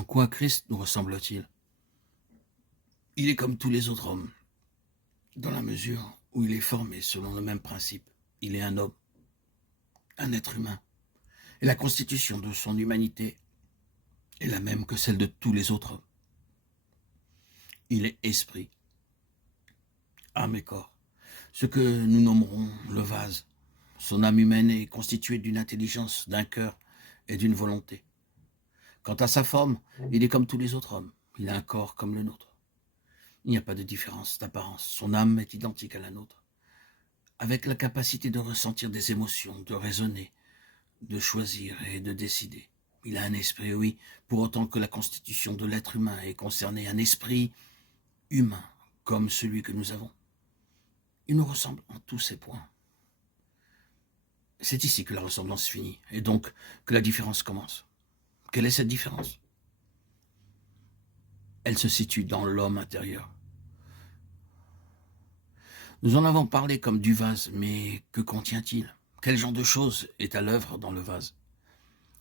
En quoi Christ nous ressemble-t-il? Il est comme tous les autres hommes, dans la mesure où il est formé selon le même principe. Il est un homme, un être humain, et la constitution de son humanité est la même que celle de tous les autres hommes. Il est esprit, âme et corps, ce que nous nommerons le vase. Son âme humaine est constituée d'une intelligence, d'un cœur et d'une volonté. Quant à sa forme, il est comme tous les autres hommes. Il a un corps comme le nôtre. Il n'y a pas de différence d'apparence. Son âme est identique à la nôtre, avec la capacité de ressentir des émotions, de raisonner, de choisir et de décider. Il a un esprit, oui, pour autant que la constitution de l'être humain est concernée, un esprit humain, comme celui que nous avons. Il nous ressemble en tous ses points. C'est ici que la ressemblance finit, et donc que la différence commence. Quelle est cette différence? Elle se situe dans l'homme intérieur. Nous en avons parlé comme du vase, mais que contient-il? Quel genre de chose est à l'œuvre dans le vase?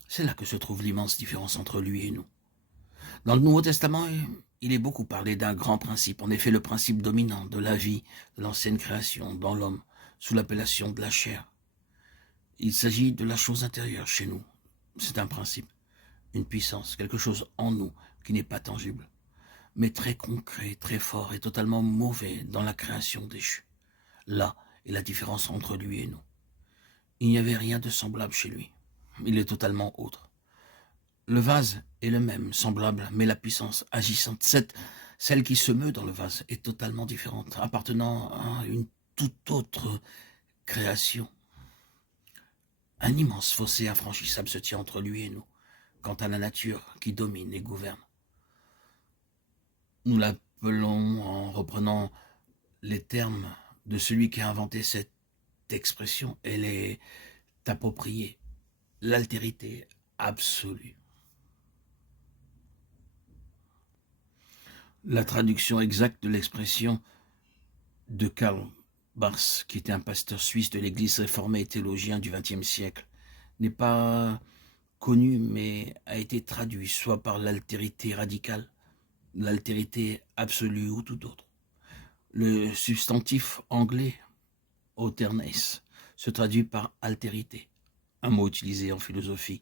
C'est là que se trouve l'immense différence entre lui et nous. Dans le Nouveau Testament, il est beaucoup parlé d'un grand principe, en effet le principe dominant de la vie, de l'ancienne création dans l'homme, sous l'appellation de la chair. Il s'agit de la chose intérieure chez nous. C'est un principe, une puissance, quelque chose en nous qui n'est pas tangible, mais très concret, très fort et totalement mauvais dans la création déchue. Là est la différence entre lui et nous. Il n'y avait rien de semblable chez lui. Il est totalement autre. Le vase est le même, semblable, mais la puissance agissante, celle qui se meut dans le vase, est totalement différente, appartenant à une toute autre création. Un immense fossé infranchissable se tient entre lui et nous, quant à la nature qui domine et gouverne. Nous l'appelons, en reprenant les termes de celui qui a inventé cette expression, elle est appropriée, l'altérité absolue. La traduction exacte de l'expression de Karl Barth, qui était un pasteur suisse de l'église réformée et théologien du XXe siècle, n'est pas connu, mais a été traduit soit par l'altérité radicale, l'altérité absolue ou tout autre. Le substantif anglais alternace se traduit par altérité, un mot utilisé en philosophie,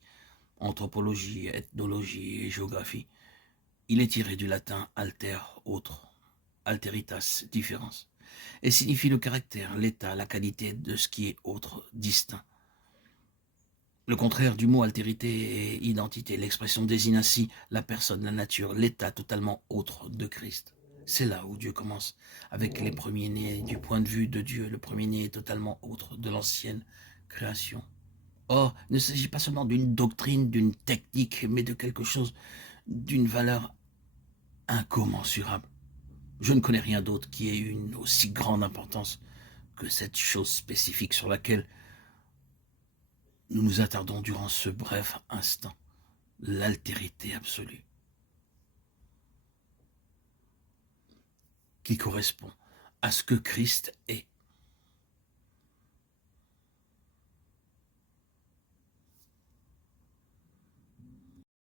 anthropologie, ethnologie et géographie. Il est tiré du latin alter, autre, alteritas, différence, et signifie le caractère, l'état, la qualité de ce qui est autre, distinct. Le contraire du mot altérité est identité. L'expression désigne ainsi la personne, la nature, l'état totalement autre de Christ. C'est là où Dieu commence avec les premiers-nés. Du point de vue de Dieu, le premier-né est totalement autre de l'ancienne création. Or, il ne s'agit pas seulement d'une doctrine, d'une technique, mais de quelque chose, d'une valeur incommensurable. Je ne connais rien d'autre qui ait une aussi grande importance que cette chose spécifique sur laquelle nous nous attardons durant ce bref instant, l'altérité absolue, qui correspond à ce que Christ est.